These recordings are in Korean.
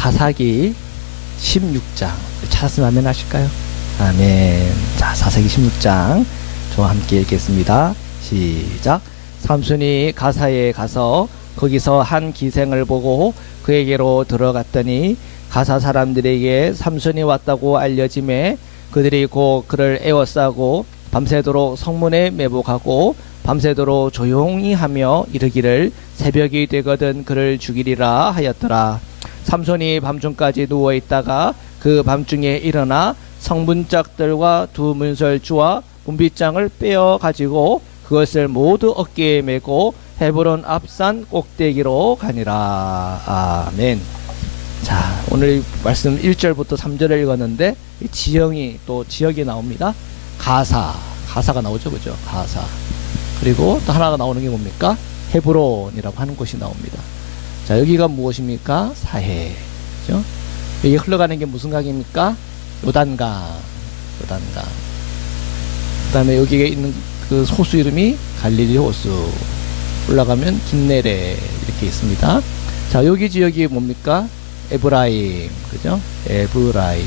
사사기 16장 찾았으면 아멘 하실까요? 아멘. 자, 사사기 16장 저와 함께 읽겠습니다. 시작. 삼손이 가사에 가서 거기서 한 기생을 보고 그에게로 들어갔더니 가사 사람들에게 삼손이 왔다고 알려짐에 그들이 곧 그를 에워싸고 밤새도록 성문에 매복하고 밤새도록 조용히 하며 이르기를 새벽이 되거든 그를 죽이리라 하였더라. 삼손이 밤중까지 누워있다가 그 밤중에 일어나 성문짝들과 두 문설주와 문빗장을 빼어 가지고 그것을 모두 어깨에 메고 헤브론 앞산 꼭대기로 가니라. 아멘. 자, 오늘 말씀 1절부터 3절을 읽었는데 이 지역이 나옵니다. 가사가 나오죠, 그죠? 가사. 그리고 또 하나가 나오는 게 뭡니까? 헤브론이라고 하는 곳이 나옵니다. 자, 여기가 무엇입니까? 사해. 그죠? 여기 흘러가는 게 무슨 강입니까? 요단강. 그 다음에 여기에 있는 그 호수 이름이 갈릴리 호수. 올라가면 긴네레 이렇게 있습니다. 자, 여기 지역이 뭡니까? 에브라임. 그죠? 에브라임.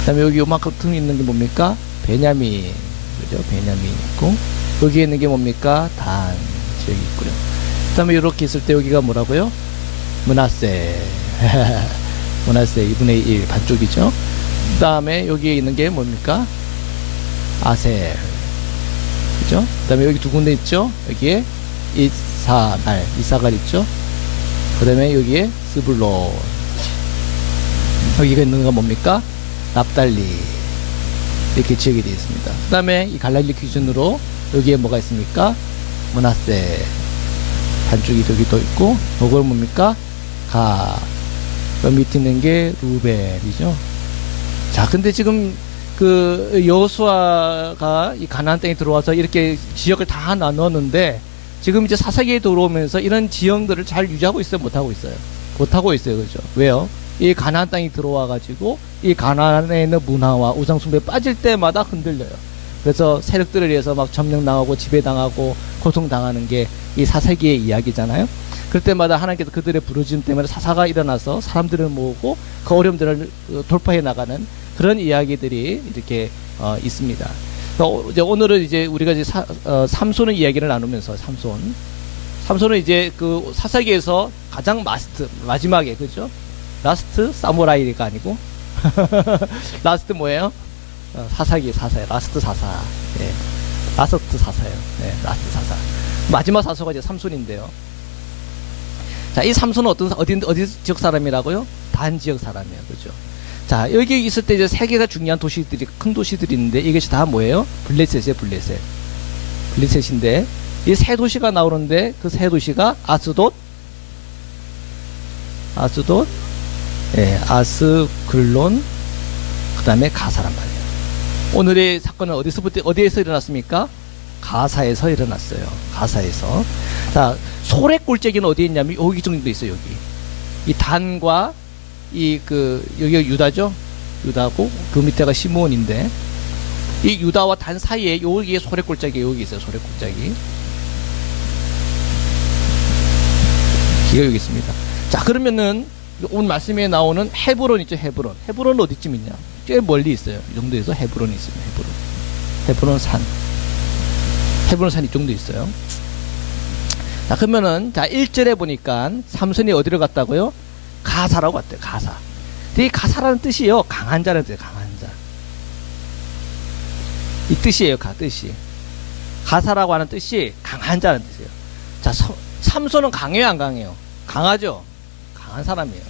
그 다음에 여기 요만큼 있는 게 뭡니까? 베냐민. 그죠? 베냐민 있고. 여기에 있는 게 뭡니까? 단 지역이 있고요. 그 다음에 이렇게 있을 때 여기가 뭐라고요? 므낫세. 므낫세 2분의 1 반쪽이죠. 그 다음에 여기에 있는 게 뭡니까? 아셀. 그죠? 그 다음에 여기 두 군데 있죠? 여기에 이사갈 있죠? 그 다음에 여기에 스불론. 여기가 있는 건 뭡니까? 납달리. 이렇게 지역이 되어 있습니다. 그 다음에 이 갈릴리 기준으로 여기에 뭐가 있습니까? 므낫세. 반쪽이 여기도 있고, 이걸 뭡니까? 그 밑에 있는 게 루벤이죠. 자, 근데 지금 그 여호수아가 이 가나안 땅에 들어와서 이렇게 지역을 다 나눴는데 지금 이제 사사기에 들어오면서 이런 지형들을 잘 유지하고 있어요? 못하고 있어요? 못하고 있어요. 그죠? 왜요? 이 가나안 땅이 들어와 가지고 이 가나안에 있는 문화와 우상숭배에 빠질 때마다 흔들려요. 그래서 세력들에 의해서 막 점령당하고 지배당하고 고통당하는 게 이 사사기의 이야기잖아요. 그럴 때마다 하나님께서 그들의 부르짖음 때문에 사사가 일어나서 사람들을 모으고 그 어려움들을 돌파해 나가는 그런 이야기들이 이렇게 있습니다. 이제 오늘은 이제 우리가 이제 삼손의 이야기를 나누면서 삼손은 이제 그 사사기에서 가장 마지막에, 그죠? 라스트 사무라이가 아니고 라스트 뭐예요? 사사예요. 라스트 사사. 예. 라스트 사사예요. 네, 라스트 사사. 마지막 사서가 이제 삼손인데요. 자, 이 삼손은 어디 지역 사람이라고요? 단 지역 사람이에요. 그죠? 자, 여기 있을 때 이제 세 개가 중요한 도시들이, 큰 도시들이 있는데 이것이 다 뭐예요? 블레셋이에요, 블레셋. 블레셋인데 이 세 도시가 나오는데 그 세 도시가 아스돗, 예, 아스글론, 그 다음에 가사란 말이에요. 오늘의 사건은 어디에서 일어났습니까? 가사에서 일어났어요. 가사에서. 자, 소래 꼴재기는 어디에 있냐면 여기 정도 있어요. 여기. 이 단과 여기가 유다죠? 유다고 그 밑에가 시므온인데 이 유다와 단 사이에 여기에 소래 꼴짜기 여기 있어요. 소래 꼴짜기. 기가 여기 있습니다. 자, 그러면은 오늘 말씀에 나오는 헤브론 있죠? 헤브론은 어디쯤 있냐? 꽤 멀리 있어요. 이 정도에서 헤브론이 있습니다. 헤브론 산 이 정도 있어요. 자, 그러면은 자 1절에 보니까 삼손이 어디로 갔다고요? 가사라고 갔대요. 가사. 이 가사라는 뜻이요. 강한 자라는 뜻이에요. 강한 자. 이 뜻이에요. 뜻이. 가사라고 하는 뜻이 강한 자라는 뜻이에요. 자, 삼손은 강해요, 안 강해요? 강하죠. 강한 사람이에요.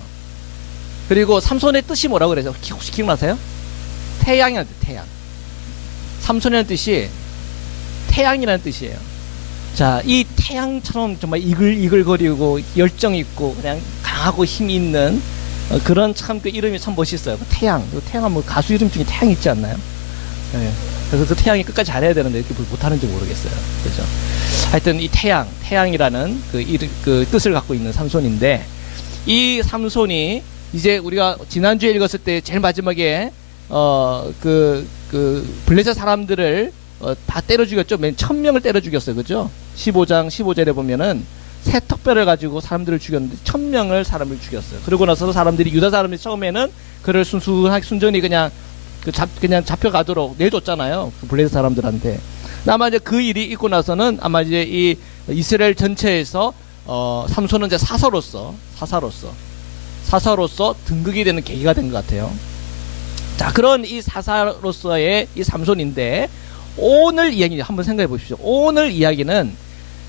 그리고 삼손의 뜻이 뭐라고 그래서 혹시 기억나세요? 태양이라는 뜻, 태양. 삼손이라는 뜻이 태양이라는 뜻이에요. 자, 이 태양처럼 정말 이글이글거리고 열정 있고 그냥 강하고 힘 있는 그런 참 그 이름이 참 멋있어요. 태양은 뭐 가수 이름 중에 태양 있지 않나요? 네. 그래서 그 태양이 끝까지 잘해야 되는데 이렇게 못하는지 모르겠어요. 그죠? 하여튼 이 태양이라는 그 뜻을 갖고 있는 삼손인데 이 삼손이 이제 우리가 지난주에 읽었을 때 제일 마지막에 블레셋 사람들을 다 때려 죽였죠. 맨 1000명을 때려 죽였어요. 그죠? 15절에 보면은 새 턱뼈를 가지고 사람들을 죽였는데 1000명을 사람을 죽였어요. 그러고 나서 사람들이 유다 사람들이 처음에는 그를 순전히 그냥 그냥 잡혀가도록 내줬잖아요. 그 블레셋 사람들한테. 아마 이제 그 일이 있고 나서는 아마 이제 이 이스라엘 전체에서 삼손은 이제 사사로서 등극이 되는 계기가 된 것 같아요. 자, 그런 이 사사로서의 이 삼손인데 오늘 이야기 한번 생각해 보십시오. 오늘 이야기는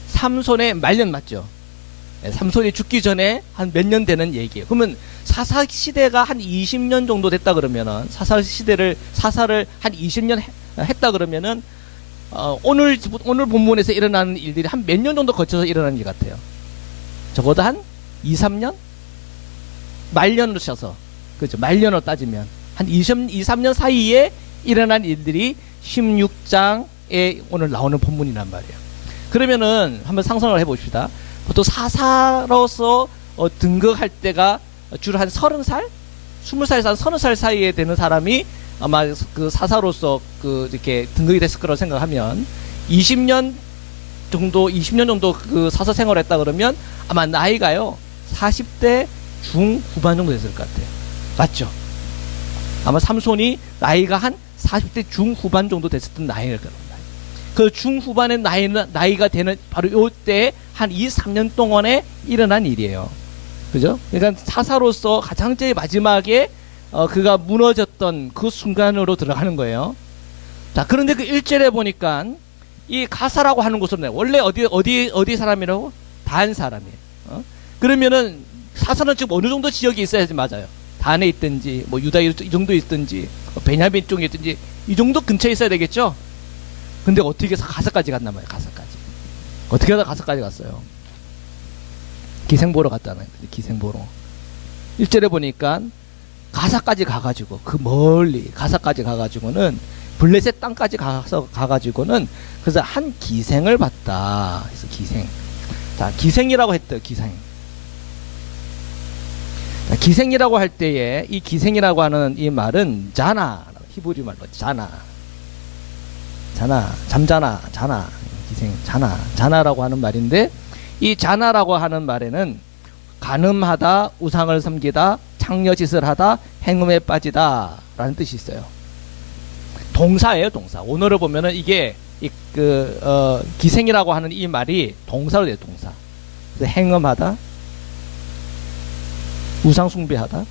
삼손의 말년 맞죠? 네, 삼손이 죽기 전에 한 몇 년 되는 얘기예요. 그러면 사사 시대가 한 20년 정도 됐다 그러면은 사사를 한 20년 했다 그러면은 오늘 본문에서 일어나는 일들이 한 몇 년 정도 거쳐서 일어나는 일 같아요. 적어도 한 2, 3년? 말년으로 쳐서 그렇죠. 말년으로 따지면 한 2, 3년 사이에 일어난 일들이 16장에 오늘 나오는 본문이란 말이에요. 그러면은 한번 상상을 해봅시다. 보통 사사로서 등극할 때가 주로 한 30살? 20살에서 한 30살 사이에 되는 사람이 아마 그 사사로서 이렇게 등극이 됐을 거라고 생각하면 20년 정도 그 사사 생활을 했다 그러면 아마 나이가요 40대 중후반 정도 됐을 것 같아요. 맞죠? 아마 삼손이 나이가 한 40대 중후반 정도 됐었던 나이일 겁니다. 그 중후반의 나이가 되는 바로 요때 한 2, 3년 동안에 일어난 일이에요. 그죠? 그러니까 사사로서 가장 제일 마지막에 그가 무너졌던 그 순간으로 들어가는 거예요. 자, 그런데 그 1절에 보니까 이 가사라고 하는 곳은 원래 어디 사람이라고? 단 사람이에요. 그러면은 사사는 지금 어느 정도 지역에 있어야지 맞아요. 단에 있든지 뭐 유다 이 정도 있든지 베냐민 쪽에 있든지 이 정도 근처에 있어야 되겠죠. 근데 어떻게 해서 가사까지 갔나 봐요. 가사까지 어떻게 하다 가사까지 갔어요. 기생 보러 갔잖아요. 기생 보러 1절에 보니까 가사까지 가가지고 그 멀리 가사까지 가가지고는 블레셋 땅까지 가가지고는 그래서 한 기생을 봤다. 그래서 기생. 자, 기생이라고 했대요. 기생이라고 할 때에 이 기생이라고 하는 이 말은 자나, 히브리 말로 잠자나, 기생, 자나라고 하는 말인데 이 자나라고 하는 말에는 간음하다, 우상을 섬기다, 창녀짓을 하다, 행음에 빠지다 라는 뜻이 있어요. 동사예요, 동사. 원어를 보면은 이게 기생이라고 하는 이 말이 동사로 돼요, 동사. 그래서 행음하다, 우상 숭배하다,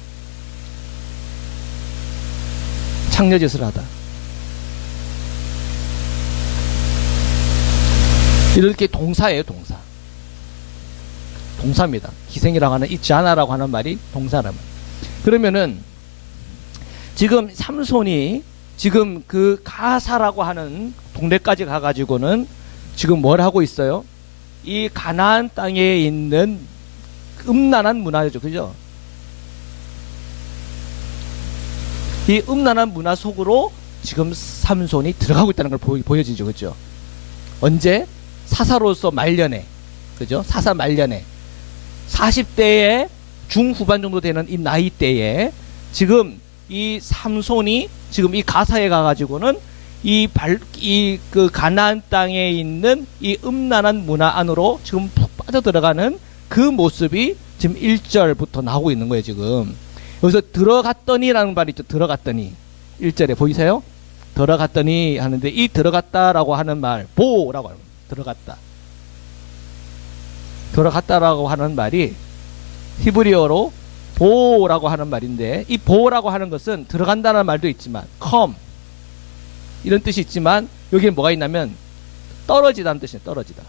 창녀짓을 하다. 이렇게 동사예요, 동사. 동사입니다. 기생이라고 하는 이 자나라고 하는 말이 동사라면. 그러면은 지금 삼손이 지금 그 가사라고 하는 동네까지 가가지고는 지금 뭘 하고 있어요? 이 가나안 땅에 있는 음란한 문화죠, 그죠? 이 음란한 문화 속으로 지금 삼손이 들어가고 있다는 걸 보여지죠, 그죠? 언제? 사사로서 말년에, 그죠? 사사 말년에 40대의 중후반 정도 되는 이 나이 때에 지금 이 삼손이 지금 이 가사에 가가지고는 그 가나안 땅에 있는 이 음란한 문화 안으로 지금 푹 빠져들어가는 그 모습이 지금 1절부터 나오고 있는 거예요, 지금. 여기서 들어갔더니라는 말이 있죠, 들어갔더니. 1절에 보이세요? 들어갔더니 하는데 이 들어갔다라고 하는 말, 보라고 하는 들어갔다. 들어갔다라고 하는 말이 히브리어로 보라고 하는 말인데 이 보라고 하는 것은 들어간다는 말도 있지만 come 이런 뜻이 있지만 여기에 뭐가 있냐면 떨어지다는 뜻이에요. 떨어지다.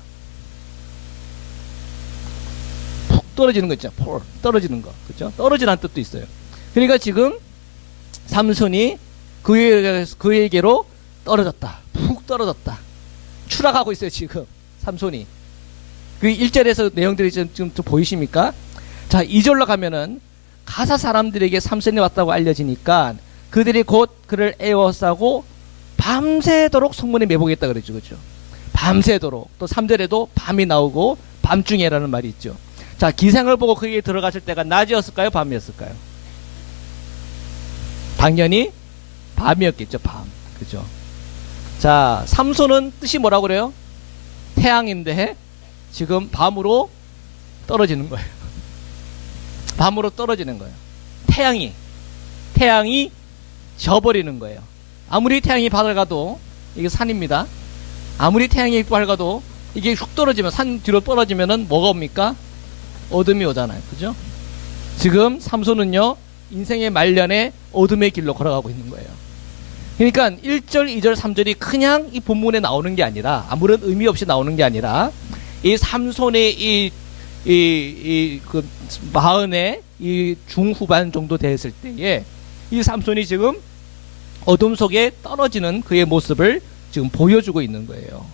푹 떨어지는 거 있죠. fall 떨어지는 거. 그렇죠? 떨어지라는 뜻도 있어요. 그러니까 지금 삼손이 그에게로 떨어졌다. 푹 떨어졌다. 추락하고 있어요, 지금. 삼손이. 그 1절에서 내용들이 좀 보이십니까? 자, 2절로 가면은 가사 사람들에게 삼손이 왔다고 알려지니까 그들이 곧 그를 애워싸고 밤새도록 성문에 매복했다 그랬죠. 그죠? 밤새도록. 또 3절에도 밤이 나오고 밤중에라는 말이 있죠. 자, 기생을 보고 거기에 들어갔을 때가 낮이었을까요? 밤이었을까요? 당연히 밤이었겠죠. 밤. 그죠? 자, 삼손은 뜻이 뭐라고 그래요? 태양인데 지금 밤으로 떨어지는 거예요. 밤으로 떨어지는 거예요. 태양이 져버리는 거예요. 아무리 태양이 밝아도, 이게 산입니다. 아무리 태양이 밝아도 이게 훅 떨어지면, 산 뒤로 떨어지면은 뭐가 옵니까? 어둠이 오잖아요. 그죠? 지금 삼손은요, 인생의 말년에 어둠의 길로 걸어가고 있는 거예요. 그러니까 1절, 2절, 3절이 그냥 이 본문에 나오는 게 아니라, 아무런 의미 없이 나오는 게 아니라, 이 삼손의 그 마흔의 이 중후반 정도 됐을 때에 이 삼손이 지금 어둠 속에 떨어지는 그의 모습을 지금 보여주고 있는 거예요.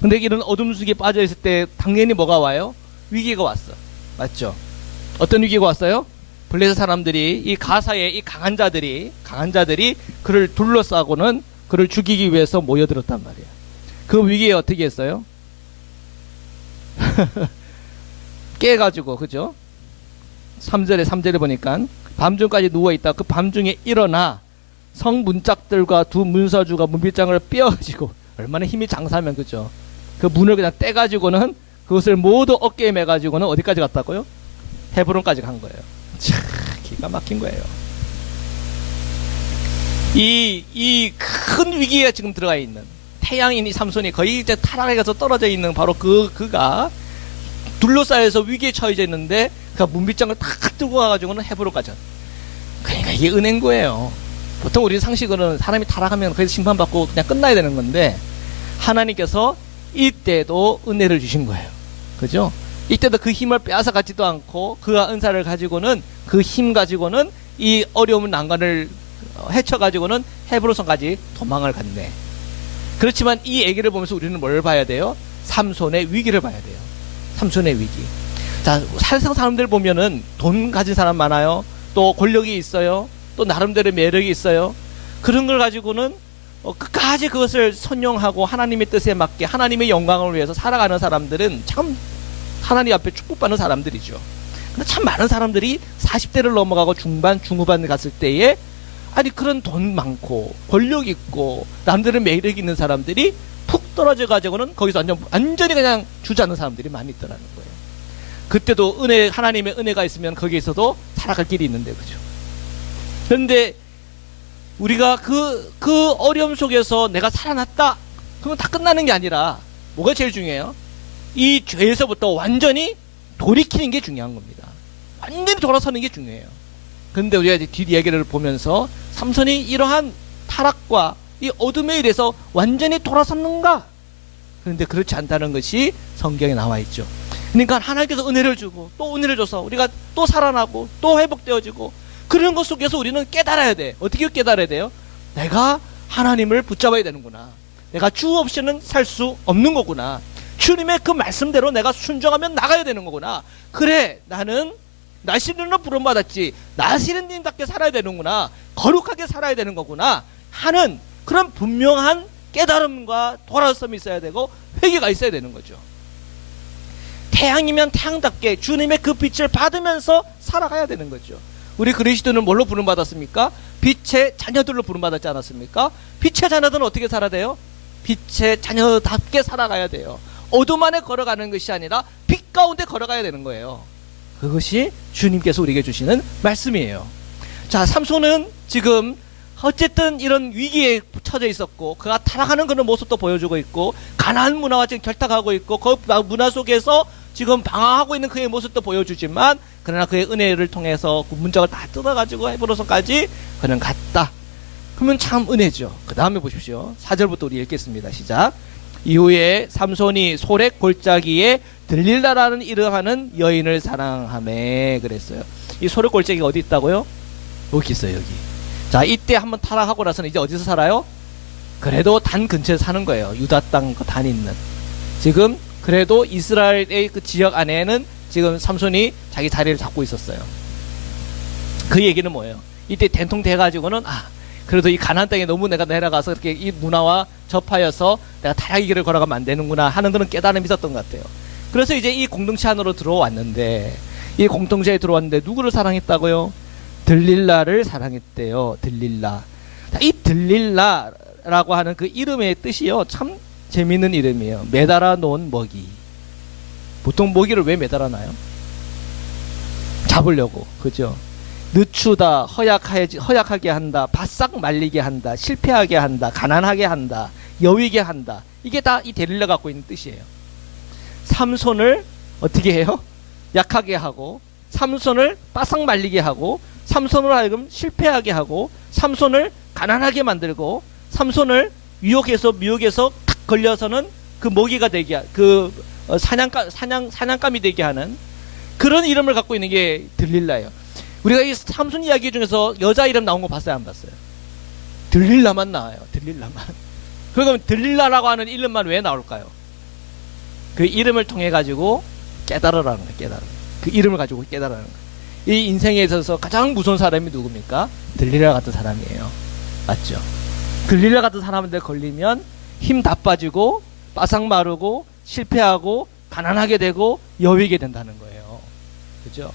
근데 이런 어둠 속에 빠져 있을 때 당연히 뭐가 와요? 위기가 왔어. 맞죠? 어떤 위기가 왔어요? 블레셋 사람들이, 이 가사의 이 강한 자들이 그를 둘러싸고는 그를 죽이기 위해서 모여들었단 말이에요. 그 위기에 어떻게 했어요? 깨가지고, 그죠? 3절에 보니까 밤중까지 누워있다. 그 밤중에 일어나 성 문짝들과 두 문서주가 문빗장을 빼어가지고, 얼마나 힘이 장사면, 그죠? 그 문을 그냥 떼가지고는 그것을 모두 어깨에 매가지고는 어디까지 갔다고요? 헤브론까지 간 거예요. 참 기가 막힌 거예요. 이 큰 위기에 지금 들어가 있는 태양인 이 삼손이 거의 이제 타락에 가서 떨어져 있는 바로 그가 둘러싸여서 위기에 처해져 있는데, 그 문빗장을 탁 들고 가가지고는 헤브론까지. 그러니까 이게 은혜인 거예요. 보통 우리 상식으로는 사람이 타락하면 거기서 심판받고 그냥 끝나야 되는 건데, 하나님께서 이때도 은혜를 주신 거예요. 그죠? 이때도 그 힘을 빼앗아 가지도 않고, 그가 은사를 가지고는, 그 힘 가지고는 이 어려운 난관을 헤쳐가지고는 헤브론성까지 도망을 갔네. 그렇지만 이 얘기를 보면서 우리는 뭘 봐야 돼요? 삼손의 위기를 봐야 돼요. 삼손의 위기. 자, 세상 사람들 보면은 돈 가진 사람 많아요. 또 권력이 있어요. 또 나름대로 매력이 있어요. 그런 걸 가지고는 끝까지 그것을 선용하고 하나님의 뜻에 맞게 하나님의 영광을 위해서 살아가는 사람들은 참 하나님 앞에 축복받는 사람들이죠. 근데 참 많은 사람들이 40대를 넘어가고 중반, 중후반 갔을 때에, 아니 그런 돈 많고 권력 있고 남들의 매력 있는 사람들이 푹 떨어져 가지고는 거기서 완전히 그냥 주저앉는 사람들이 많이 있더라는 거예요. 그때도 하나님의 은혜가 있으면 거기에서도 살아갈 길이 있는데, 그죠? 그런데 우리가 그 어려움 속에서 내가 살아났다, 그러면 다 끝나는 게 아니라 뭐가 제일 중요해요? 이 죄에서부터 완전히 돌이키는 게 중요한 겁니다. 완전히 돌아서는 게 중요해요. 그런데 우리가 이제 뒤 이야기를 보면서 삼손이 이러한 타락과 이 어둠에 의해서 완전히 돌아섰는가? 그런데 그렇지 않다는 것이 성경에 나와 있죠. 그러니까 하나님께서 은혜를 주고 또 은혜를 줘서 우리가 또 살아나고 또 회복되어지고, 그런 것 속에서 우리는 깨달아야 돼. 어떻게 깨달아야 돼요? 내가 하나님을 붙잡아야 되는구나. 내가 주 없이는 살 수 없는 거구나. 주님의 그 말씀대로 내가 순종하면 나가야 되는 거구나. 그래, 나는 나시린으로 부름받았지, 나시린님답게 살아야 되는구나, 거룩하게 살아야 되는 거구나 하는 그런 분명한 깨달음과 돌아섬이 있어야 되고 회개가 있어야 되는 거죠. 태양이면 태양답게 주님의 그 빛을 받으면서 살아가야 되는 거죠. 우리 그리스도는 뭘로 부름받았습니까? 빛의 자녀들로 부름받았지 않았습니까? 빛의 자녀들은 어떻게 살아야 돼요? 빛의 자녀답게 살아가야 돼요. 어둠 안에 걸어가는 것이 아니라 빛 가운데 걸어가야 되는 거예요. 그것이 주님께서 우리에게 주시는 말씀이에요. 자, 삼손은 지금 어쨌든 이런 위기에 처져 있었고, 그가 타락하는 그런 모습도 보여주고 있고, 가나안 문화와 지금 결탁하고 있고, 그 문화 속에서 지금 방황하고 있는 그의 모습도 보여주지만, 그러나 그의 은혜를 통해서 그 문짝을 다 뜯어가지고 헤브론성까지 그는 갔다. 그러면 참 은혜죠. 그 다음에 보십시오. 4절부터 우리 읽겠습니다. 시작. 이후에 삼손이 소렉 골짜기에 들릴라라는 이름하는 여인을 사랑하매 그랬어요. 이 소렉 골짜기가 어디 있다고요? 여기 있어요, 여기. 자, 이때 한번 타락하고 나서는 이제 어디서 살아요? 그래도 단 근처에 사는 거예요. 유다 땅 그 단 있는. 지금 그래도 이스라엘의 그 지역 안에는 지금 삼손이 자기 자리를 잡고 있었어요. 그 얘기는 뭐예요? 이때 된통돼가지고는 그래도 이 가나안 땅에 너무 내가 내려가서 이렇게 이 문화와 접하여서 내가 타락의 길을 걸어가면 안 되는구나 하는 그런 깨달음이 있었던 것 같아요. 그래서 이제 이 공동체 안으로 들어왔는데, 이 공동체에 들어왔는데 누구를 사랑했다고요? 들릴라를 사랑했대요. 들릴라. 이 들릴라라고 하는 그 이름의 뜻이요, 참 재밌는 이름이에요. 매달아 놓은 먹이. 보통 먹이를 왜 매달아 놔요? 잡으려고. 그죠? 늦추다, 허약하게 한다, 바싹 말리게 한다, 실패하게 한다, 가난하게 한다, 여위게 한다. 이게 다 이 데릴라 갖고 있는 뜻이에요. 삼손을 어떻게 해요? 약하게 하고, 삼손을 바싹 말리게 하고, 삼손으로 하여금 실패하게 하고, 삼손을 가난하게 만들고, 삼손을 미혹해서 탁 걸려서는 그 먹이가 되게, 사냥감이 되게 하는 그런 이름을 갖고 있는 게 들릴라예요. 우리가 이 삼손 이야기 중에서 여자 이름 나온 거 봤어요, 안 봤어요? 들릴라만 나와요. 들릴라만. 그러면 들릴라라고 하는 이름만 왜 나올까요? 그 이름을 통해 가지고 깨달으라는 거예요. 깨달으라는 거예요. 그 이름을 가지고 깨달으라는 거예요. 이 인생에 있어서 가장 무서운 사람이 누굽니까? 들릴라 같은 사람이에요. 맞죠? 들릴라 같은 사람한테 걸리면 힘 다 빠지고 바싹 마르고 실패하고 가난하게 되고 여위게 된다는 거예요. 그죠?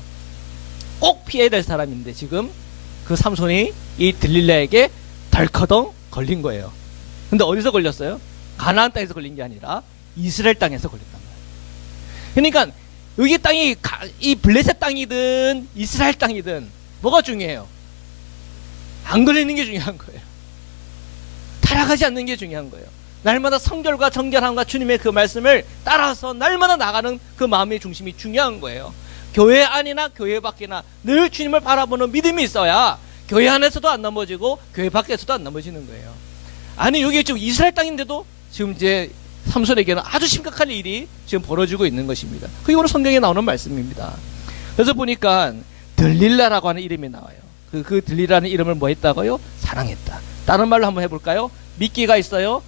꼭 피해야 될 사람인데 지금 그 삼손이 이 들릴라에게 덜커덩 걸린 거예요. 근데 어디서 걸렸어요? 가나안 땅에서 걸린 게 아니라 이스라엘 땅에서 걸렸단 말이에요. 그러니까 여기 땅이 이 블레셋 땅이든 이스라엘 땅이든 뭐가 중요해요? 안 걸리는 게 중요한 거예요. 타락하지 않는 게 중요한 거예요. 날마다 성결과 정결함과 주님의 그 말씀을 따라서 날마다 나가는 그 마음의 중심이 중요한 거예요. 교회 안이나 교회 밖이나 늘 주님을 바라보는 믿음이 있어야 교회 안에서도 안 넘어지고 교회 밖에서도 안 넘어지는 거예요. 아니 여기 지금 이스라엘 땅인데도 지금 이제 삼손에게는 아주 심각한 일이 지금 벌어지고 있는 것입니다. 그게 오늘 성경에 나오는 말씀입니다. 그래서 보니까 들릴라라고 하는 이름이 나와요. 그 들릴라라는 이름을 뭐 했다고요? 사랑했다. 다른 말로 한번 해볼까요? 미끼가 있어요.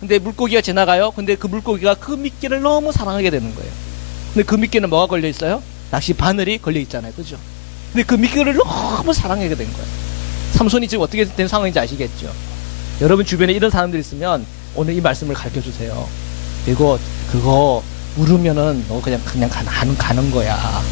근데 물고기가 지나가요. 근데 그 물고기가 그 미끼를 너무 사랑하게 되는 거예요. 근데 그 미끼는 뭐가 걸려 있어요? 낚시 바늘이 걸려 있잖아요. 그죠? 근데 그 미끼를 너무 사랑하게 된 거예요. 삼손이 지금 어떻게 된 상황인지 아시겠죠? 여러분 주변에 이런 사람들 있으면 오늘 이 말씀을 가르쳐 주세요. 그리고 그거 물으면은 너 그냥 가는 거야.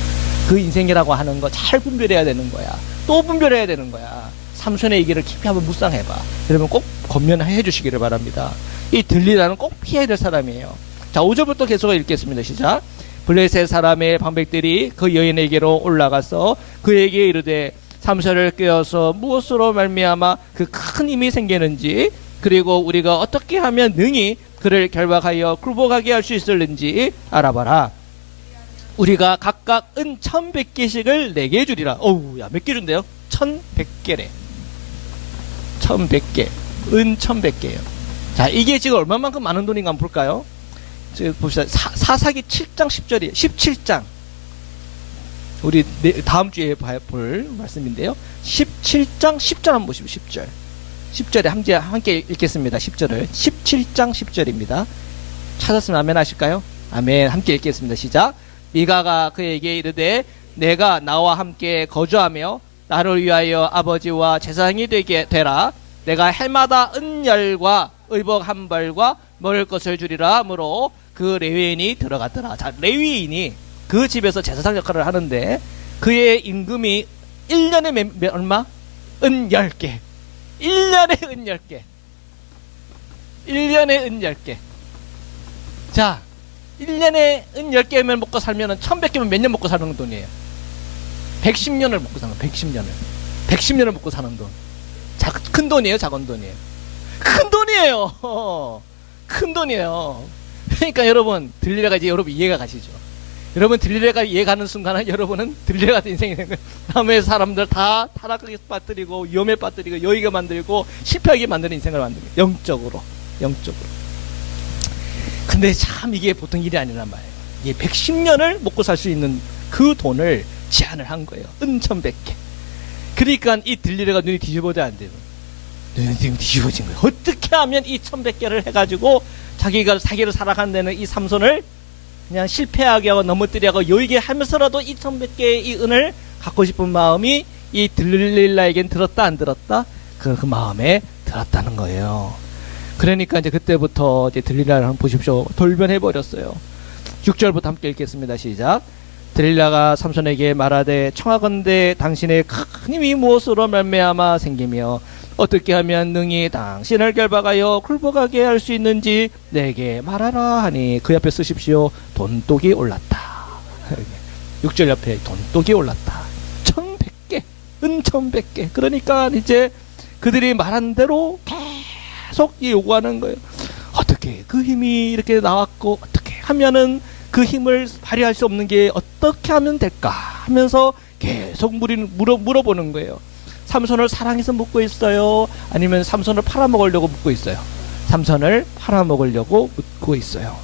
그 인생이라고 하는 거 잘 분별해야 되는 거야. 또 분별해야 되는 거야. 삼손의 얘기를 깊이 한번 묵상해봐. 여러분 꼭 권면해 주시기를 바랍니다. 이 들리라는 꼭 피해야 될 사람이에요. 자, 5절부터 계속 읽겠습니다. 시작. 블레셋 사람의 방백들이 그 여인에게로 올라가서 그에게 이르되 삼손을 꿰어서 무엇으로 말미암아 그 큰 힘이 생기는지 그리고 우리가 어떻게 하면 능히 그를 결박하여 굴복하게 할 수 있을는지 알아봐라. 우리가 각각 은 1100개씩을 내게 주리라. 어우, 야, 몇 개 준대요? 1100개래. 1100개. 은 1100개예요. 자, 이게 지금 얼마만큼 많은 돈인가 한번 볼까요? 봅시다. 사사기 7장 10절이에요. 17장. 우리 다음 주에 볼 말씀인데요. 17장 10절 한번 보시면 10절. 10절에 함께 읽겠습니다. 10절을. 17장 10절입니다. 찾았으면 아멘 하실까요? 아멘. 함께 읽겠습니다. 시작. 미가가 그에게 이르되 내가 나와 함께 거주하며 나를 위하여 아버지와 제사장이 되게 되라. 내가 해마다 은열과 의복 한 벌과 먹을 것을 주리라 하므로 그 레위인이 들어갔더라. 자, 레위인이 그 집에서 제사장 역할을 하는데 그의 임금이 1년에 얼마? 은 10개. 1년에 은 10개. 1년에 은 10개. 자, 1년에 은 10개면 먹고 살면은 1100개면 몇 년 먹고 사는 돈이에요? 110년을 먹고 사는 돈. 110년을. 110년을 먹고 사는 돈. 큰 돈이에요? 작은 돈이에요? 큰 돈이에요. 큰 돈이에요. 그러니까 여러분, 들리라가 이제 여러분 이해가 가시죠? 여러분 들리라가 이해가는 순간은 여러분은 들리라 같은 인생이 되는 거예요. 다음에 사람들 다 타락하게 빠뜨리고 위험에 빠뜨리고 여의가 만들고 실패하게 만드는 인생을 만듭니다. 영적으로. 근데 참 이게 보통 일이 아니란 말이에요. 이게 110년을 먹고 살 수 있는 그 돈을 제한을 한 거예요. 은 1100개. 그러니까 이 들리라가 눈이 뒤집어져 안 돼요. 눈이 뒤집어진 거예요. 어떻게 하면 이 1100개를 해가지고 자기가 사기를 살아간 데는 이 삼손을 그냥 실패하게 하고 넘어뜨리게 하고 여의게 하면서라도 이 1100개의 이 은을 갖고 싶은 마음이 이 들릴라에겐 들었다 안 들었다? 그 마음에 들었다는 거예요. 그러니까 이제 그때부터 이제 들릴라를 한번 보십시오. 돌변해 버렸어요. 6절부터 함께 읽겠습니다. 시작. 들릴라가 삼손에게 말하되 청하건대 당신의 큰 힘이 무엇으로 말미암아 생기며 어떻게 하면 능히 당신을 결박하여 굴복하게 할 수 있는지 내게 말하라 하니 그 옆에 쓰십시오. 돈독이 올랐다. 6절 옆에 돈독이 올랐다. 1100개. 그러니까 이제 그들이 말한 대로 계속 요구하는 거예요. 어떻게 그 힘이 이렇게 나왔고 어떻게 하면은 그 힘을 발휘할 수 없는 게 어떻게 하면 될까 하면서 계속 물어보는 거예요. 삼손을 사랑해서 묻고 있어요? 아니면 삼손을 팔아먹으려고 묻고 있어요? 삼손을 팔아먹으려고 묻고 있어요.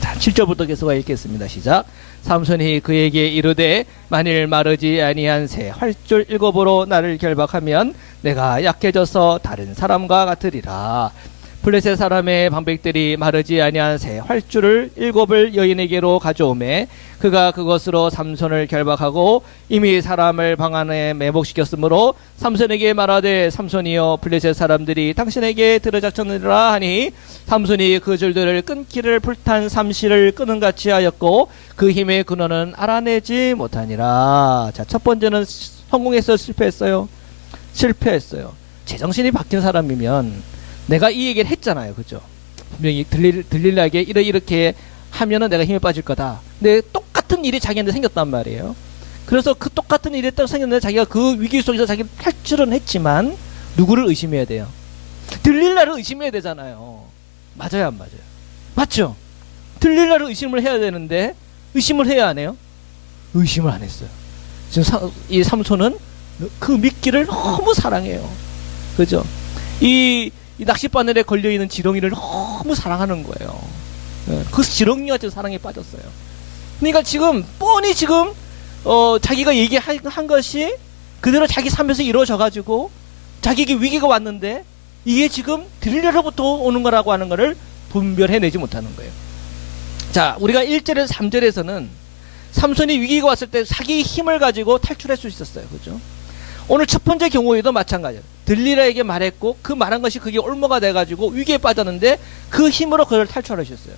자, 7절부터 계속 읽겠습니다. 시작. 삼손이 그에게 이르되 만일 마르지 아니한 새 활줄 7으로 나를 결박하면 내가 약해져서 다른 사람과 같으리라. 블레셋 사람의 방백들이 마르지 아니한 새 활줄을 7을 여인에게로 가져오매 그가 그것으로 삼손을 결박하고 이미 사람을 방 안에 매복시켰으므로 삼손에게 말하되 삼손이여 블레셋 사람들이 당신에게 들어닥쳤느니라 하니 삼손이 그 줄들을 끊기를 불탄 삼시를 끄는 같이 하였고 그 힘의 근원은 알아내지 못하니라. 자, 첫 번째는 성공했어요, 실패했어요? 실패했어요. 제정신이 바뀐 사람이면 내가 이 얘기를 했잖아요. 그죠? 분명히 들릴라에게 이렇게 하면은 내가 힘에 빠질 거다. 근데 똑같은 일이 자기한테 생겼단 말이에요. 그래서 그 똑같은 일이 딱 생겼는데 자기가 그 위기 속에서 자기를 탈출은 했지만 누구를 의심해야 돼요? 들릴라를 의심해야 되잖아요. 맞아요, 안 맞아요? 맞죠? 들릴라를 의심을 해야 되는데 의심을 해야 하네요. 의심을 안 했어요. 지금 이 삼손은 그 미끼를 너무 사랑해요. 그죠? 이 낚싯바늘에 걸려있는 지렁이를 너무 사랑하는 거예요. 그 지렁이와 지금 사랑에 빠졌어요. 그러니까 지금 뻔히 지금 자기가 얘기한 것이 그대로 자기 삶에서 이루어져가지고 자기에게 위기가 왔는데 이게 지금 들릴라로부터 오는 거라고 하는 거를 분별해내지 못하는 거예요. 자, 우리가 1절에서 3절에서는 삼손이 위기가 왔을 때 자기의 힘을 가지고 탈출할 수 있었어요. 그죠? 오늘 첫 번째 경우에도 마찬가지예요. 들릴라에게 말했고 그 말한 것이 그게 올무가 돼가지고 위기에 빠졌는데 그 힘으로 그를 탈출하셨어요.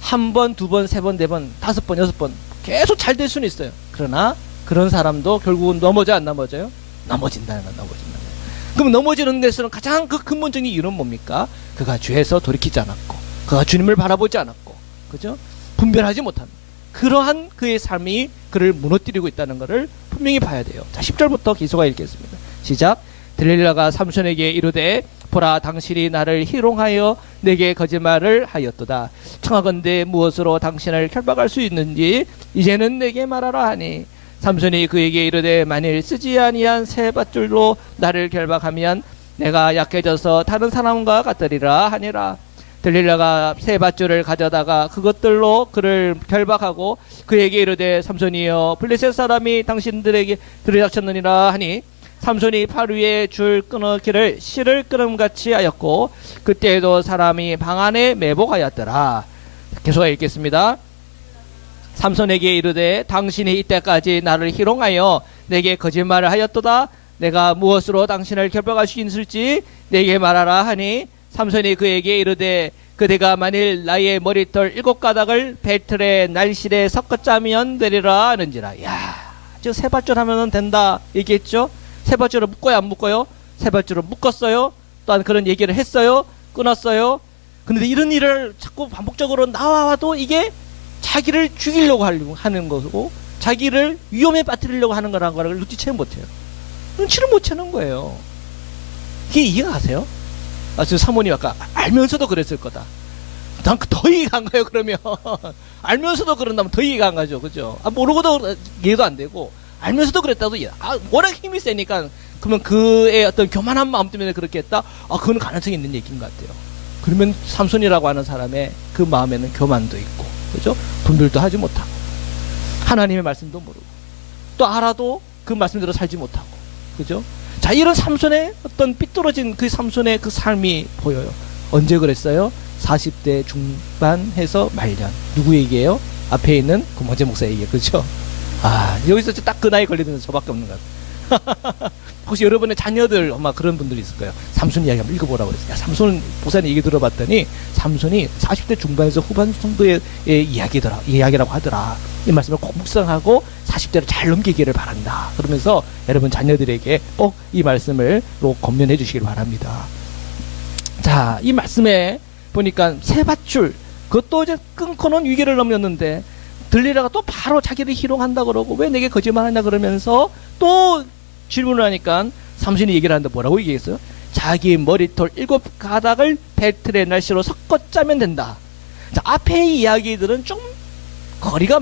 한 번, 두 번, 세 번, 네 번, 5번, 6번 계속 잘 될 수는 있어요. 그러나 그런 사람도 결국은 넘어져 안 넘어져요? 넘어진다는 건 넘어진다는 거예요. 그럼 넘어지는 데서는 가장 그 근본적인 이유는 뭡니까? 그가 죄에서 돌이키지 않았고 그가 주님을 바라보지 않았고 그죠? 분별하지 못한 그러한 그의 삶이 그를 무너뜨리고 있다는 것을 분명히 봐야 돼요. 자, 10절부터 기소가 읽겠습니다. 시작. 들릴라가 삼손에게 이르되 보라 당신이 나를 희롱하여 내게 거짓말을 하였도다. 청하건대 무엇으로 당신을 결박할 수 있는지 이제는 내게 말하라 하니 삼손이 그에게 이르되 만일 쓰지 아니한 새 밧줄로 나를 결박하면 내가 약해져서 다른 사람과 같으리라 하니라. 들릴라가 새 밧줄을 가져다가 그것들로 그를 결박하고 그에게 이르되 삼손이여 블레셋 사람이 당신들에게 들이닥쳤느니라 하니 삼손이 팔 위에 줄 끊어기를 실을 끊음같이 하였고 그때에도 사람이 방 안에 매복하였더라. 계속 읽겠습니다. 삼손에게 이르되 당신이 이때까지 나를 희롱하여 내게 거짓말을 하였도다. 내가 무엇으로 당신을 결박할 수 있을지 내게 말하라 하니 삼손이 그에게 이르되 그대가 만일 나의 머리털 7가닥을 배틀의 날실에 섞어 짜면 되리라 하는지라. 야, 저 세 밧줄 하면 된다 얘기했죠. 세 밧줄을 묶어요, 안 묶어요? 세 밧줄을 묶었어요. 또한 그런 얘기를 했어요. 끊었어요. 근데 이런 일을 자꾸 반복적으로 나와도 이게 자기를 죽이려고 하는 거고 자기를 위험에 빠뜨리려고 하는 거라는 걸 눈치채는 못해요. 눈치를 못 채는 거예요. 이게 이해가 가세요? 지금 사모님 아까 알면서도 그랬을 거다. 난 더 이해가 안 가요, 그러면. 알면서도 그런다면 더 이해가 안 가죠, 그죠? 모르고도 이해도 안 되고, 알면서도 그랬다도 워낙 힘이 세니까, 그러면 그의 어떤 교만한 마음 때문에 그렇게 했다? 그건 가능성이 있는 얘기인 것 같아요. 그러면 삼손이라고 하는 사람의 그 마음에는 교만도 있고, 그죠? 분별도 하지 못하고, 하나님의 말씀도 모르고, 또 알아도 그 말씀대로 살지 못하고, 그죠? 자, 이런 삼손의 어떤 삐뚤어진 그 삼손의 그 삶이 보여요. 언제 그랬어요? 40대 중반해서 말년. 누구 얘기예요? 앞에 있는 금호재 목사 얘기예요. 그죠? 여기서 딱 그 나이 걸리는 저밖에 없는 것 같아요. 혹시 여러분의 자녀들 아마 그런 분들이 있을 거예요. 삼손 이야기 한번 읽어보라고 그랬어요. 삼손 목사님 얘기 들어봤더니 삼손이 40대 중반에서 후반 정도의 이야기라고 하더라. 이 말씀을 꼭 묵상하고 40대를 잘 넘기기를 바란다. 그러면서 여러분 자녀들에게 꼭 이 말씀을 권면해 주시길 바랍니다. 자, 이 말씀에 보니까 새 밧줄 그것도 이제 끊고는 위기를 넘겼는데 들릴라가 또 바로 자기를 희롱한다 그러고 왜 내게 거짓말하냐 그러면서 또 질문을 하니까 삼손이 얘기를 하는데 뭐라고 얘기했어요? 자기 머리털 7가닥을 배틀의 날씨로 섞어 짜면 된다. 자, 앞에 이야기들은 좀 거리가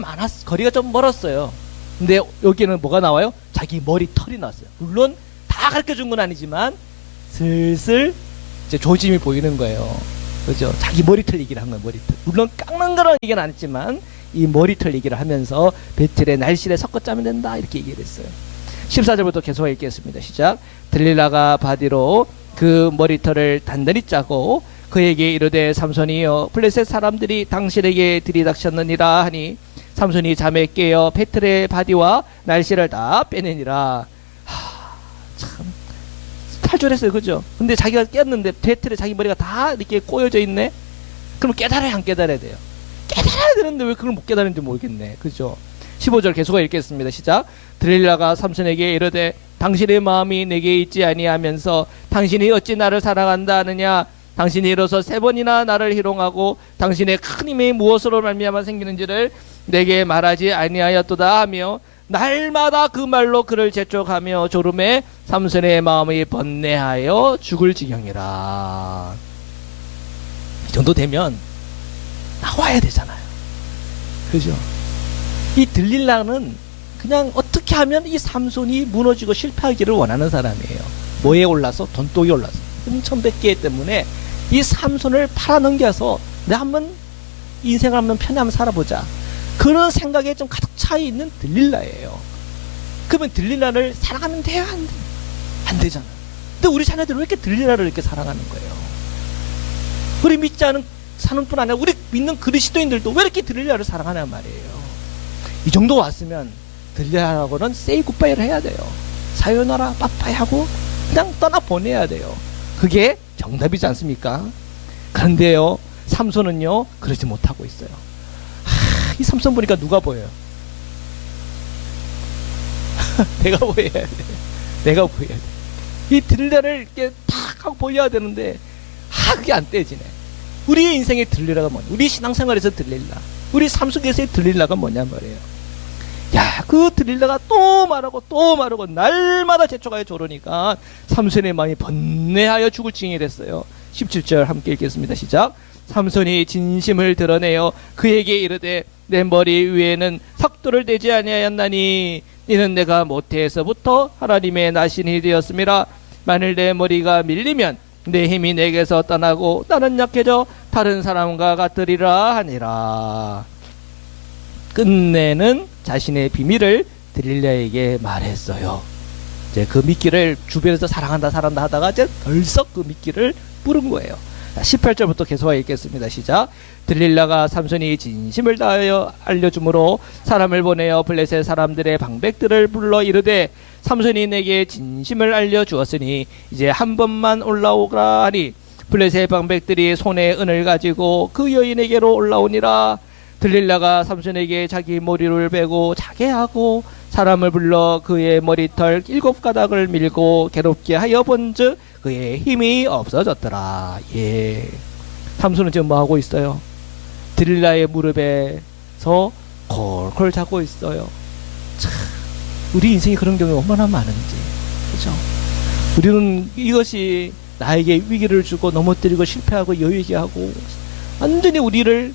좀 멀었어요. 근데 여기는 뭐가 나와요? 자기 머리털이 나왔어요. 물론 다 가르쳐 준 건 아니지만 슬슬 이제 조짐이 보이는 거예요. 그죠? 자기 머리털 얘기를 한 거예요. 머리털. 물론 깎는 거는 얘기는 안 했지만 이 머리털 얘기를 하면서 배틀의 날씨를 섞어 짜면 된다. 이렇게 얘기를 했어요. 14절부터 계속 읽겠습니다. 시작. 들릴라가 바디로 그 머리털을 단단히 짜고 그에게 이르되 삼손이여 블레셋 사람들이 당신에게 들이닥쳤느니라 하니 삼손이 잠에 깨어 배틀의 바디와 날씨를 다 빼내니라. 참 탈출했어요. 그죠? 근데 자기가 깼는데 배틀에 자기 머리가 다 이렇게 꼬여져 있네. 그럼 깨달아야 안 깨달아야 돼요? 깨달아야 되는데 왜 그걸 못 깨달는지 모르겠네. 그죠? 15절 계속 읽겠습니다. 시작. 들릴라가 삼손에게 이르되 당신의 마음이 내게 있지 아니하면서 당신이 어찌 나를 사랑한다 하느냐. 당신이 일어서 3번이나 나를 희롱하고 당신의 큰 힘이 무엇으로 말미암아 생기는지를 내게 말하지 아니하였도다 하며 날마다 그 말로 그를 재촉하며 졸음에 삼손의 마음이 번뇌하여 죽을 지경이라. 이 정도 되면 나와야 되잖아요. 그죠? 이 들릴라는 그냥 어떻게 하면 이 삼손이 무너지고 실패하기를 원하는 사람이에요. 뭐에 올라서? 돈독이 올라서. 천백개 때문에 이 삼손을 팔아넘겨서 내가 한번 인생을 한번 편히 한번 살아보자. 그런 생각에 좀 가득 차 있는 들릴라예요. 그러면 들릴라를 사랑하면 돼요? 안 되잖아. 근데 우리 자녀들은 왜 이렇게 들릴라를 이렇게 사랑하는 거예요? 우리 믿지 않은 사는뿐 아니라 우리 믿는 그리스도인들도 왜 이렇게 들릴라를 사랑하냐 말이에요. 이 정도 왔으면 들릴라하고는 세이 굿바이를 해야 돼요. 사요나라 빠빠이 하고 그냥 떠나보내야 돼요. 그게 정답이지 않습니까? 그런데요, 삼손은요 그러지 못하고 있어요. 이 삼손 보니까 누가 보여요? 내가 보여야 돼. 내가 보여야 돼. 이 들릴라를 이렇게 탁 하고 보여야 되는데 그게 안 떼지네. 우리의 인생의 들릴라가 뭐냐? 우리 신앙생활에서 들릴라, 우리 삶 속에서의 들릴라가 뭐냐 말이에요. 야, 그 들릴라가 또 말하고 날마다 재촉하여 조르니까 삼손의 마음이 번뇌하여 죽을 징이 됐어요. 17절 함께 읽겠습니다. 시작. 삼손이 진심을 드러내어 그에게 이르되 내 머리 위에는 석도를 대지 아니하였나니 이는 내가 모태에서부터 하나님의 나신이 되었음이라. 만일 내 머리가 밀리면 내 힘이 내게서 떠나고 나는 약해져 다른 사람과 같으리라 하니라. 끝내는 자신의 비밀을 들릴라에게 말했어요. 이제 그 미끼를 주변에서 사랑한다 하다가 이제 덜썩 그 미끼를 뿌린 거예요. 18절부터 계속 읽겠습니다. 시작. 들릴라가 삼손이 진심을 다하여 알려주므로 사람을 보내어 블레셋 사람들의 방백들을 불러 이르되 삼손이 내게 진심을 알려주었으니 이제 한 번만 올라오라 하니 블레셋 방백들이 손에 은을 가지고 그 여인에게로 올라오니라. 들릴라가 삼손에게 자기 머리를 베고 자게 하고 사람을 불러 그의 머리털 7가닥을 밀고 괴롭게 하여 본즉 그의 힘이 없어졌더라. 예. 삼손은 지금 뭐 하고 있어요? 들릴라의 무릎에서 콜콜 자고 있어요. 참, 우리 인생이 그런 경우가 얼마나 많은지, 그죠? 우리는 이것이 나에게 위기를 주고 넘어뜨리고 실패하고 여유있게 하고 완전히 우리를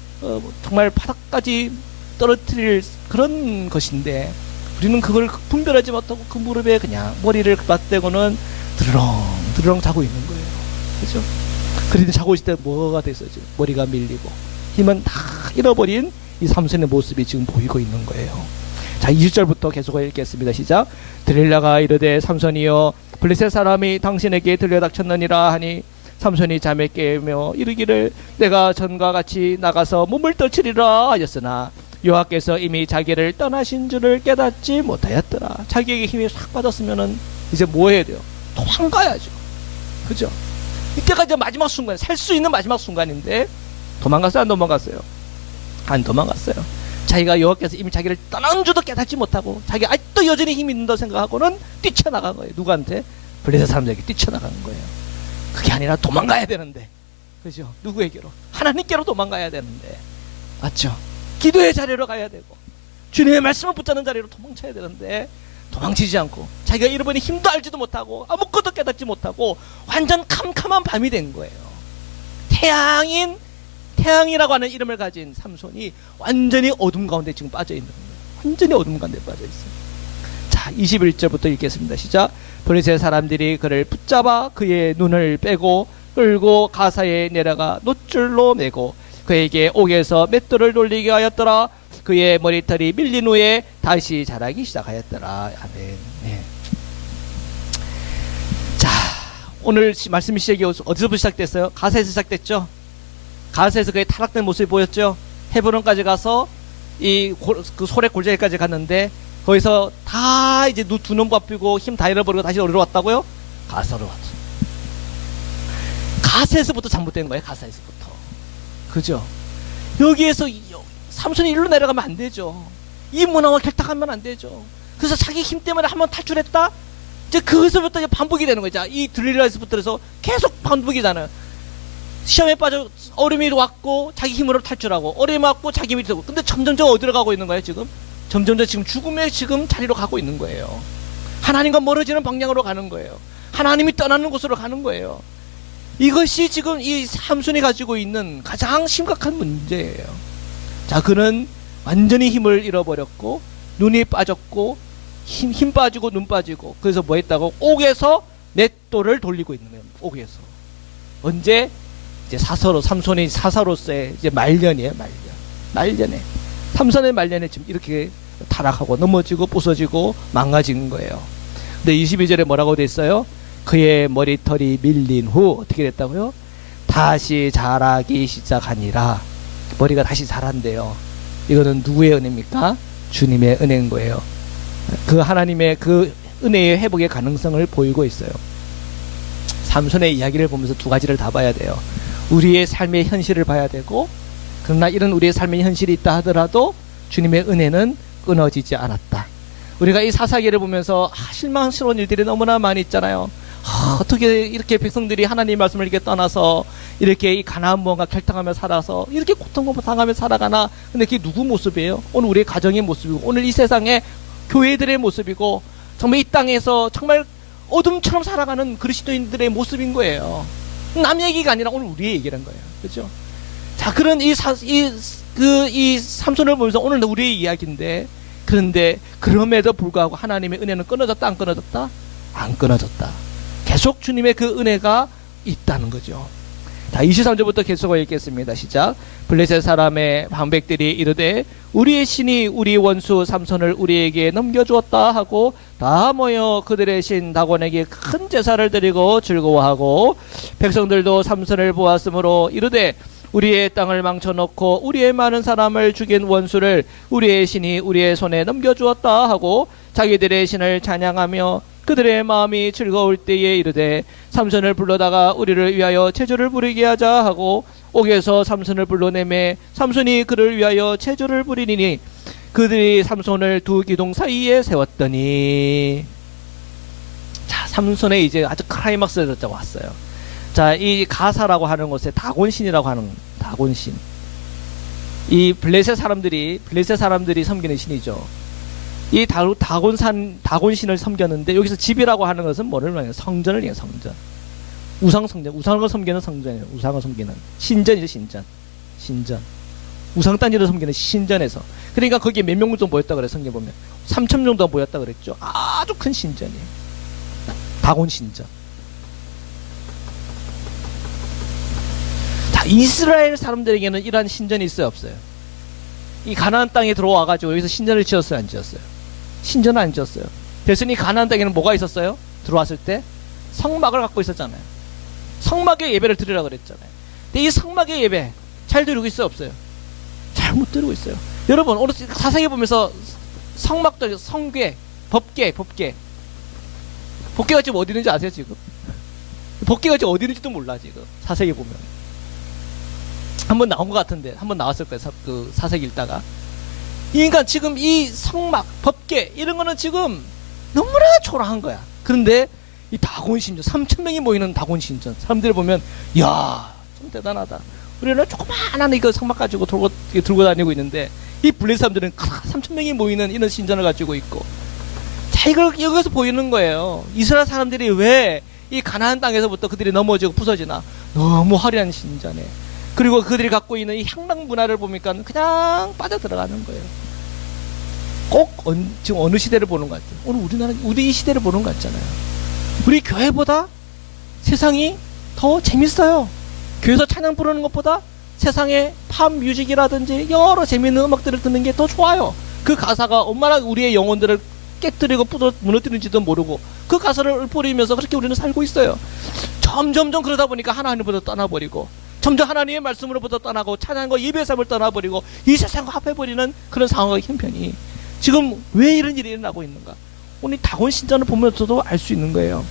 정말 바닥까지 떨어뜨릴 그런 것인데 우리는 그걸 분별하지 못하고 그 무릎에 그냥 머리를 맞대고는 드르렁 자고 있는 거예요. 그죠? 그런데 자고 있을 때 뭐가 됐어요? 지금 머리가 밀리고 힘은 다 잃어버린 이 삼손의 모습이 지금 보이고 있는 거예요. 자, 20절부터 계속 읽겠습니다. 시작. 들릴라가 이르되 삼손이여 블레셋 사람이 당신에게 들려닥쳤느니라 하니 삼손이 잠에 깨며 이르기를 내가 전과 같이 나가서 몸을 떨치리라 하였으나 여호와께서 이미 자기를 떠나신 줄을 깨닫지 못하였더라. 자기에게 힘이 싹 빠졌으면은 이제 뭐 해야 돼요? 도망가야죠. 그죠? 이때가 이제 마지막 순간, 살 수 있는 마지막 순간인데 도망갔어요? 안 도망갔어요? 안 도망갔어요. 자기가 여호와께서 이미 자기를 떠난 줄도 깨닫지 못하고 자기가 아직도 여전히 힘이 있는다고 생각하고는 뛰쳐나간 거예요. 누구한테? 블레셋 사람들에게 뛰쳐나간 거예요. 그게 아니라 도망가야 되는데, 그죠? 누구에게로? 하나님께로 도망가야 되는데, 맞죠? 기도의 자리로 가야 되고 주님의 말씀을 붙잡는 자리로 도망쳐야 되는데 도망치지 않고 자기가 잃어버린 힘도 알지도 못하고 아무것도 깨닫지 못하고 완전 캄캄한 밤이 된 거예요. 태양이라고 하는 이름을 가진 삼손이 완전히 어둠 가운데 지금 빠져 있는 거예요. 완전히 어둠 가운데 빠져 있어요. 자, 21절부터 읽겠습니다. 시작. 블레셋 사람들이 그를 붙잡아 그의 눈을 빼고 끌고 가사에 내려가 놋줄로 매고 그에게 옥에서 맷돌을 돌리게 하였더라. 그의 머리털이 밀린 후에 다시 자라기 시작하였더라. 아멘. 네. 자, 오늘 말씀 시작이 어디서부터 시작됐어요? 가사에서 시작됐죠. 가사에서 그의 타락된 모습이 보였죠. 헤브론까지 가서 그 소래 골짜기까지 갔는데 거기서 다 이제 두 눈 바삐고 힘 다 잃어버리고 다시 어디로 왔다고요? 가사로 왔죠. 가사에서부터 잘못된 거예요. 가사에서부터. 그죠? 여기에서 삼손이 일로 내려가면 안 되죠. 이 문화와 결탁하면 안 되죠. 그래서 자기 힘 때문에 한번 탈출했다? 이제 거기서부터 이제 반복이 되는 거죠. 이 들릴라에서부터 해서 계속 반복이잖아요. 시험에 빠져 어려움이 왔고 자기 힘으로 탈출하고 어려움이 왔고 자기 힘이 되고 근데 점점점 어디로 가고 있는 거예요 지금? 점점점 지금 죽음의 지금 자리로 가고 있는 거예요. 하나님과 멀어지는 방향으로 가는 거예요. 하나님이 떠나는 곳으로 가는 거예요. 이것이 지금 이 삼손이 가지고 있는 가장 심각한 문제예요. 자, 그는 완전히 힘을 잃어버렸고 눈이 빠졌고 힘 빠지고 눈 빠지고 그래서 뭐 했다고? 옥에서 맷돌을 돌리고 있는 거예요. 옥에서. 언제? 이제 삼손이 사사로서의 이제 말년이에요. 말년에. 삼손의 말년에 지금 이렇게 타락하고 넘어지고 부서지고 망가진 거예요. 근데 22절에 뭐라고 돼 있어요? 그의 머리털이 밀린 후 어떻게 됐다고요? 다시 자라기 시작하니라. 머리가 다시 자란대요. 이거는 누구의 은혜입니까? 주님의 은혜인 거예요. 그 하나님의 그 은혜의 회복의 가능성을 보이고 있어요. 삼손의 이야기를 보면서 두 가지를 다 봐야 돼요. 우리의 삶의 현실을 봐야 되고, 그러나 이런 우리의 삶의 현실이 있다 하더라도 주님의 은혜는 끊어지지 않았다. 우리가 이 사사기를 보면서 실망스러운 일들이 너무나 많이 있잖아요. 어떻게 이렇게 백성들이 하나님 말씀을 이렇게 떠나서 이렇게 이 가나안 무언가 결탁하며 살아서 이렇게 고통당하며 살아가나. 근데 그게 누구 모습이에요? 오늘 우리의 가정의 모습이고 오늘 이 세상의 교회들의 모습이고 정말 이 땅에서 정말 어둠처럼 살아가는 그리스도인들의 모습인 거예요. 남 얘기가 아니라 오늘 우리의 얘기라는 거예요. 그렇죠? 자, 그런 이 삼손을 보면서 오늘 우리의 이야기인데, 그런데 그럼에도 불구하고 하나님의 은혜는 끊어졌다 안 끊어졌다? 안 끊어졌다. 계속 주님의 그 은혜가 있다는 거죠. 자, 23절부터 계속 읽겠습니다. 시작. 블레셋 사람의 방백들이 이르되 우리의 신이 우리 원수 삼손을 우리에게 넘겨주었다 하고 다 모여 그들의 신 다곤에게 큰 제사를 드리고 즐거워하고, 백성들도 삼손을 보았으므로 이르되 우리의 땅을 망쳐놓고 우리의 많은 사람을 죽인 원수를 우리의 신이 우리의 손에 넘겨주었다 하고 자기들의 신을 찬양하며 그들의 마음이 즐거울 때에 이르되 삼손을 불러다가 우리를 위하여 제주를 부리게 하자 하고 옥에서 삼손을 불러내매 삼손이 그를 위하여 제주를 부리니 그들이 삼손을 두 기둥 사이에 세웠더니. 자, 삼손의 이제 아주 클라이막스에 왔어요. 자, 이 가사라고 하는 곳에 다곤신이라고 하는 다곤신. 이 블레셋 사람들이 섬기는 신이죠. 이 다곤신을 섬겼는데 여기서 집이라고 하는 것은 뭐를 말해요? 성전을 얘기해요. 성전. 우상을 섬기는 성전이에요. 우상을 섬기는 신전이죠. 신전. 우상 단지를 섬기는 신전에서. 그러니까 거기에 몇 명 정도 모였다 그래. 성경 보면 3,000명 정도 모였다 그랬죠. 아주 큰 신전이에요. 다곤신전. 자, 이스라엘 사람들에게는 이러한 신전이 있어요, 없어요? 이 가나안 땅에 들어와가지고 여기서 신전을 지었어요, 안 지었어요? 신전은 안 지었어요. 대신에 가나안 땅에는 뭐가 있었어요? 들어왔을 때 성막을 갖고 있었잖아요. 성막의 예배를 드리라 그랬잖아요. 근데 이 성막의 예배 잘 드리고 있어요, 없어요? 잘 못 드리고 있어요. 여러분 오늘 사사기 보면서 성막도 성궤, 법궤가 지금 어디 있는지 아세요? 지금 법궤가 지금 어디 있는지도 몰라. 지금 사사기 보면 한번 나온 것 같은데, 한번 나왔을 거예요. 그 사사기 읽다가. 그러니까 지금 이 성막, 법궤 이런 거는 지금 너무나 초라한 거야. 그런데 이 다곤신전, 3,000명이 모이는 다곤신전, 사람들 보면 야, 좀 대단하다. 우리는 조그마한 이거 성막 가지고 들고 다니고 있는데 이 블레셋 사람들은 3,000명이 모이는 이런 신전을 가지고 있고, 자, 자, 이걸 여기서 보이는 거예요. 이스라엘 사람들이 왜 이 가나안 땅에서부터 그들이 넘어지고 부서지나? 너무 화려한 신전에. 그리고 그들이 갖고 있는 이 향락 문화를 보니까 그냥 빠져들어가는 거예요. 꼭 지금 어느 시대를 보는 것 같아요. 오늘 우리나라, 우리 이 시대를 보는 것 같잖아요. 우리 교회보다 세상이 더 재밌어요. 교회에서 찬양 부르는 것보다 세상의 팝 뮤직이라든지 여러 재밌는 음악들을 듣는 게 더 좋아요. 그 가사가 얼마나 우리의 영혼들을 깨뜨리고 무너뜨리는지도 모르고 그 가사를 읊뿌리면서 그렇게 우리는 살고 있어요. 점점점 그러다 보니까 하나님보다 떠나버리고, 점점 하나님의 말씀으로부터 떠나고, 찬양과 예배 삶을 떠나버리고 이 세상과 합해버리는 그런 상황의 형편이 지금 왜 이런 일이 일어나고 있는가? 오늘 다곤 신전을 보면서도 알 수 있는 거예요.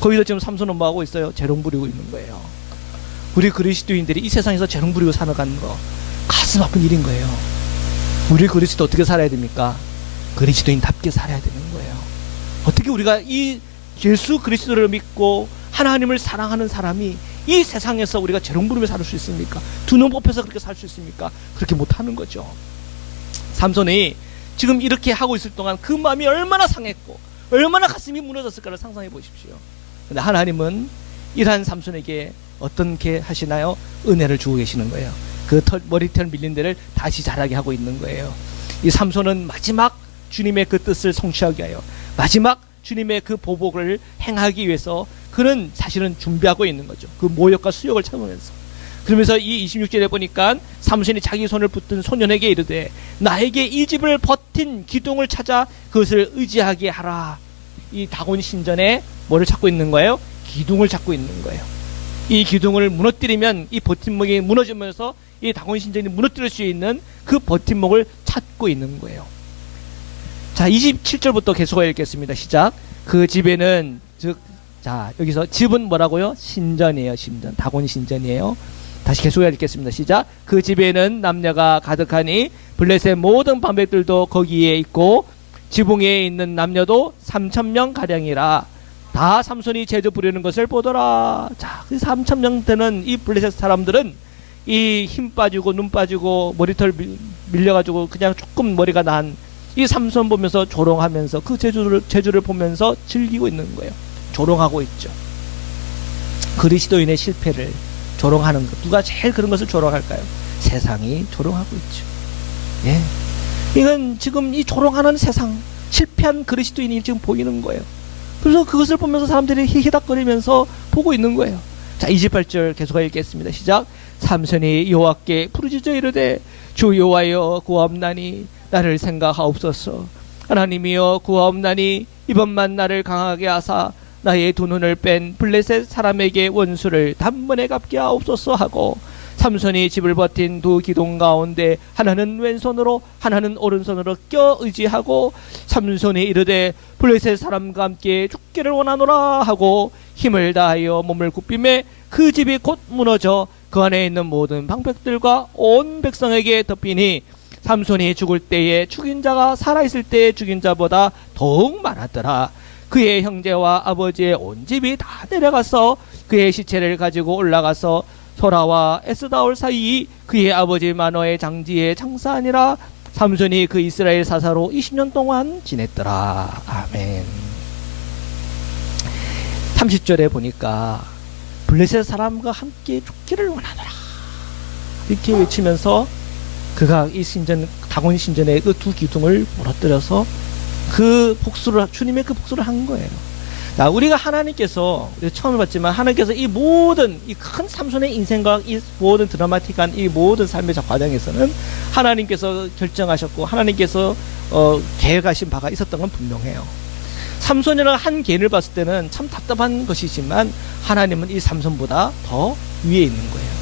거기서 지금 삼손은 뭐 하고 있어요? 재롱 부리고 있는 거예요. 우리 그리스도인들이 이 세상에서 재롱 부리고 살아가는 거 가슴 아픈 일인 거예요. 우리 그리스도 어떻게 살아야 됩니까? 그리스도인답게 살아야 되는 거예요. 어떻게 우리가 이 예수 그리스도를 믿고 하나님을 사랑하는 사람이 이 세상에서 우리가 재롱 부리며 살 수 있습니까? 두 눈 뽑혀서 그렇게 살 수 있습니까? 그렇게 못하는 거죠. 삼손이 지금 이렇게 하고 있을 동안 그 마음이 얼마나 상했고 얼마나 가슴이 무너졌을까를 상상해 보십시오. 근데 하나님은 이러한 삼손에게 어떻게 하시나요? 은혜를 주고 계시는 거예요. 그 머리털 밀린 데를 다시 자라게 하고 있는 거예요. 이 삼손은 마지막 주님의 그 뜻을 성취하게 하여 마지막 주님의 그 보복을 행하기 위해서 그는 사실은 준비하고 있는 거죠. 그 모욕과 수욕을 참으면서. 그러면서 이 26절에 보니까 삼손이 자기 손을 붙든 소년에게 이르되 나에게 이 집을 버틴 기둥을 찾아 그것을 의지하게 하라. 이 다곤 신전에 뭐를 찾고 있는 거예요? 기둥을 찾고 있는 거예요. 이 기둥을 무너뜨리면 이 버팀목이 무너지면서 이 다곤 신전이 무너뜨릴 수 있는 그 버팀목을 찾고 있는 거예요. 자, 27절부터 계속 읽겠습니다. 시작. 그 집에는 자, 여기서 집은 뭐라고요? 신전이에요. 신전. 다곤 신전이에요. 다시 계속 읽겠습니다. 시작. 그 집에는 남녀가 가득하니 블레셋 모든 방백들도 거기에 있고 지붕에 있는 남녀도 3,000명 가량이라. 다 삼손이 제주 부리는 것을 보더라. 자, 그 3,000명 되는 이 블레셋 사람들은 이 힘 빠지고 눈 빠지고 머리털 밀려가지고 그냥 조금 머리가 난 이 삼손 보면서 조롱하면서 그 제주를 보면서 즐기고 있는 거예요. 조롱하고 있죠. 그리스도인의 실패를 조롱하는 것. 누가 제일 그런 것을 조롱할까요? 세상이 조롱하고 있죠. 예. 이건 지금 이 조롱하는 세상, 실패한 그리스도인이 지금 보이는 거예요. 그래서 그것을 보면서 사람들이 히히닥거리면서 보고 있는 거예요. 자, 28절 계속 읽겠습니다. 시작. 삼손이 여호와께 부르짖어 이르되 주 여호와여 구하옵나니 나를 생각하옵소서. 하나님이여 구하옵나니 이번만 나를 강하게 하사 나의 두 눈을 뺀 블레셋 사람에게 원수를 단번에 갚게 하옵소서 하고 삼손이 집을 버틴 두 기둥 가운데 하나는 왼손으로 하나는 오른손으로 껴 의지하고 삼손이 이르되 블레셋 사람과 함께 죽기를 원하노라 하고 힘을 다하여 몸을 굽히매 그 집이 곧 무너져 그 안에 있는 모든 방백들과 온 백성에게 덮이니 삼손이 죽을 때에 죽인 자가 살아있을 때에 죽인 자보다 더욱 많았더라. 그의 형제와 아버지의 온 집이 다 내려가서 그의 시체를 가지고 올라가서 소라와 에스다올 사이 그의 아버지 마노의 장지에 장사하니라. 삼손이 그 이스라엘 사사로 20년 동안 지냈더라. 아멘. 30절에 보니까 블레셋 사람과 함께 죽기를 원하노라 이렇게 외치면서 그가 이 신전 다곤 신전의 그 두 기둥을 무너뜨려서 그 복수를 주님의 그 복수를 한 거예요. 자, 우리가 하나님께서 처음 봤지만 하나님께서 이 모든 이 큰 삼손의 인생과 이 모든 드라마틱한 이 모든 삶의 과정에서는 하나님께서 결정하셨고 하나님께서 계획하신 바가 있었던 건 분명해요. 삼손이라는 한 개인을 봤을 때는 참 답답한 것이지만 하나님은 이 삼손보다 더 위에 있는 거예요.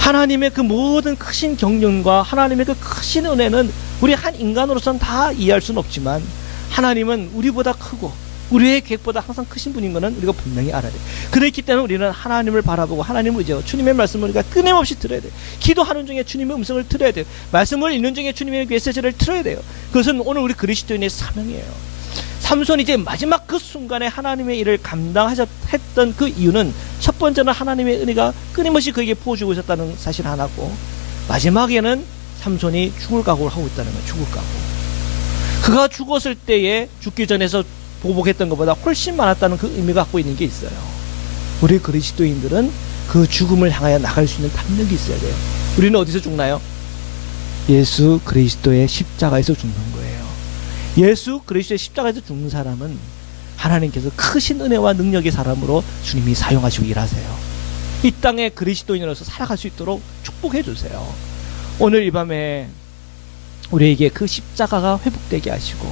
하나님의 그 모든 크신 경륜과 하나님의 그 크신 은혜는 우리 한 인간으로서는 다 이해할 수는 없지만 하나님은 우리보다 크고 우리의 계획보다 항상 크신 분인 것은 우리가 분명히 알아야 돼요. 그렇기 때문에 우리는 하나님을 바라보고 하나님을 의지하고 주님의 말씀을 우리가 끊임없이 들어야 돼요. 기도하는 중에 주님의 음성을 들어야 돼요. 말씀을 읽는 중에 주님의 메시지를 들어야 돼요. 그것은 오늘 우리 그리스도인의 사명이에요. 삼손이 이제 마지막 그 순간에 하나님의 일을 감당하셨던 그 이유는 첫 번째는 하나님의 은혜가 끊임없이 그에게 부어주고 있었다는 사실 하나고 마지막에는 삼손이 죽을 각오를 하고 있다는 거예요. 죽을 각오. 그가 죽었을 때에 죽기 전에서 보복했던 것보다 훨씬 많았다는 그 의미가 갖고 있는 게 있어요. 우리 그리스도인들은 그 죽음을 향하여 나갈 수 있는 담력이 있어야 돼요. 우리는 어디서 죽나요? 예수 그리스도의 십자가에서 죽는 거예요. 예수 그리스도의 십자가에서 죽는 사람은 하나님께서 크신 은혜와 능력의 사람으로 주님이 사용하시고 일하세요. 이 땅에 그리스도인으로서 살아갈 수 있도록 축복해 주세요. 오늘 이 밤에 우리에게 그 십자가가 회복되게 하시고,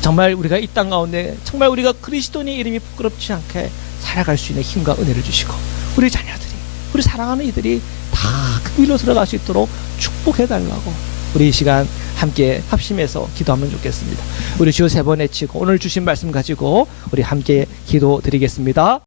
정말 우리가 이 땅 가운데 정말 우리가 그리스도인의 이름이 부끄럽지 않게 살아갈 수 있는 힘과 은혜를 주시고, 우리 자녀들이, 우리 사랑하는 이들이 다 그 길로 들어갈 수 있도록 축복해 달라고 우리 이 시간 함께 합심해서 기도하면 좋겠습니다. 우리 주여 3번 외치고 오늘 주신 말씀 가지고 우리 함께 기도 드리겠습니다.